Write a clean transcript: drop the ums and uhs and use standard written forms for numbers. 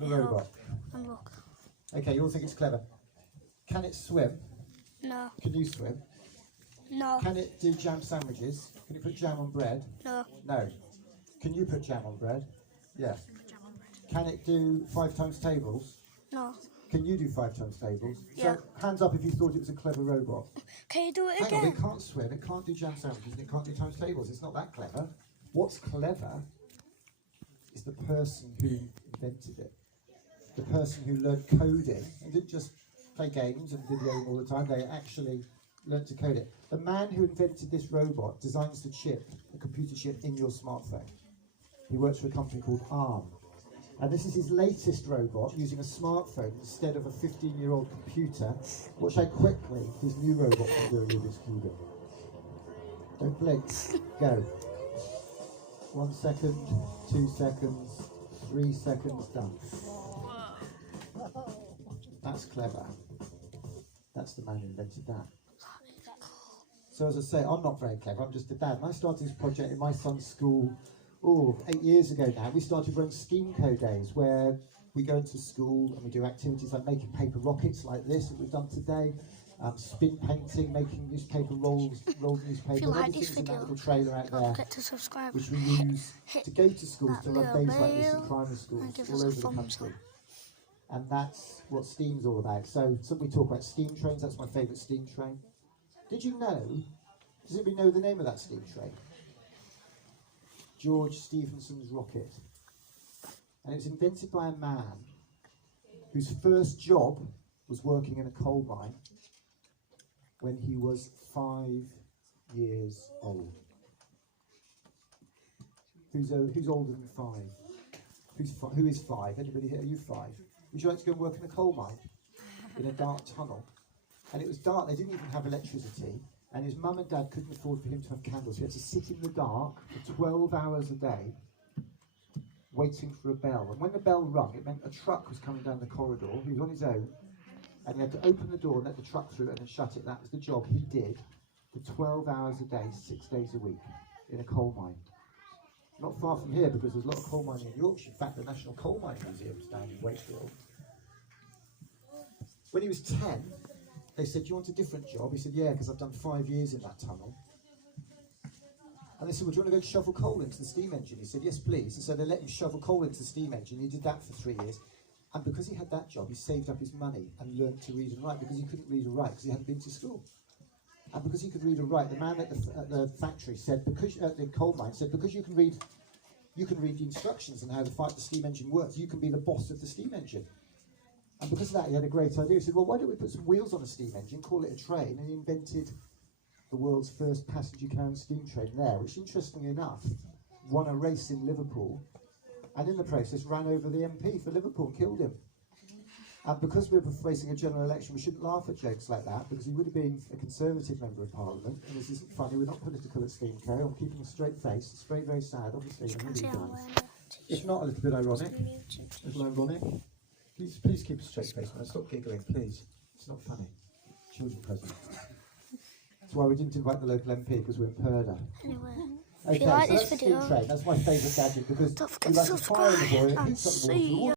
of a robot? And look. Okay, you all think it's clever. Can it swim? No. Can you swim? No. Can it do jam sandwiches? Can it put jam on bread? No. No. Can you put jam on bread? Yeah. Can it do 5 times tables? No. Can you do 5 times tables? Yeah. So hands up if you thought it was a clever robot. Can you do it Hang again? on, it can't swim, it can't do jam sandwiches, and it can't do times tables. It's not that clever. What's clever is the person who invented it. The person who learned coding and didn't just play games and videoing all the time, they actually learned to code it. The man who invented this robot designs the chip, the computer chip in your smartphone. He works for a company called ARM. And this is his latest robot using a smartphone instead of a 15-year-old computer. Watch how quickly his new robot can do a Rubik's Cube. Don't blink. Go. 1 second, 2 seconds, 3 seconds, done. That's clever. That's the man who invented that. So as I say, I'm not very clever, I'm just a dad. And I started this project in my son's school, 8 years ago now. We started running Scheme Co days where we go into school and we do activities like making paper rockets like this that we've done today, spin painting, making newspaper rolled newspaper, If you like everything's this in that video, little trailer out don't there, forget to subscribe. which we use to go to schools to run little days like this in bell primary schools and give all us a over the thumbs country. up. And that's what Steam's all about. So we talk about steam trains, that's my favourite steam train. Did you know, does anybody know the name of that steam train? George Stephenson's rocket. And it was invented by a man whose first job was working in a coal mine when he was 5 years old. Who's older than 5? Who is 5? Anybody here? Are you 5? Would you like to go and work in a coal mine? In a dark tunnel? And it was dark, they didn't even have electricity, and his mum and dad couldn't afford for him to have candles. He had to sit in the dark for 12 hours a day, waiting for a bell. And when the bell rung, it meant a truck was coming down the corridor. He was on his own, and he had to open the door and let the truck through and then shut it. That was the job he did for 12 hours a day, 6 days a week, in a coal mine. Not far from here, because there's a lot of coal mining in Yorkshire. In fact, the National Coal Mining Museum is down in Wakefield. When he was 10, they said, "Do you want a different job?" He said, "Yeah, because I've done 5 years in that tunnel." And they said, "Well, do you want to go shovel coal into the steam engine?" He said, "Yes, please." And so they let him shovel coal into the steam engine. He did that for 3 years. And because he had that job, he saved up his money and learned to read and write, because he couldn't read or write because he hadn't been to school. And because he could read and write, the man at the factory said, at the coal mine said, because you can read the instructions on how the steam engine works, you can be the boss of the steam engine. And because of that, he had a great idea. He said, "Well, why don't we put some wheels on a steam engine, call it a train?" And he invented the world's first passenger carrying steam train there, which, interestingly enough, won a race in Liverpool, and in the process ran over the MP for Liverpool and killed him. And because we were facing a general election, we shouldn't laugh at jokes like that, because he would have been a Conservative Member of Parliament. And this isn't funny, we're not political at Steam Co. I'm keeping a straight face. It's very, very sad, obviously. It's not a little bit ironic. A little ironic. Please keep a straight face, man. Stop giggling, please. It's not funny. Children present. That's why we didn't invite the local MP, because we're in Purda. Anyway, Okay, if you like so this that's video, steam train. That's my favourite gadget, because don't you forget like to to fire in the boy, subscribe it and hits up the wall. see you.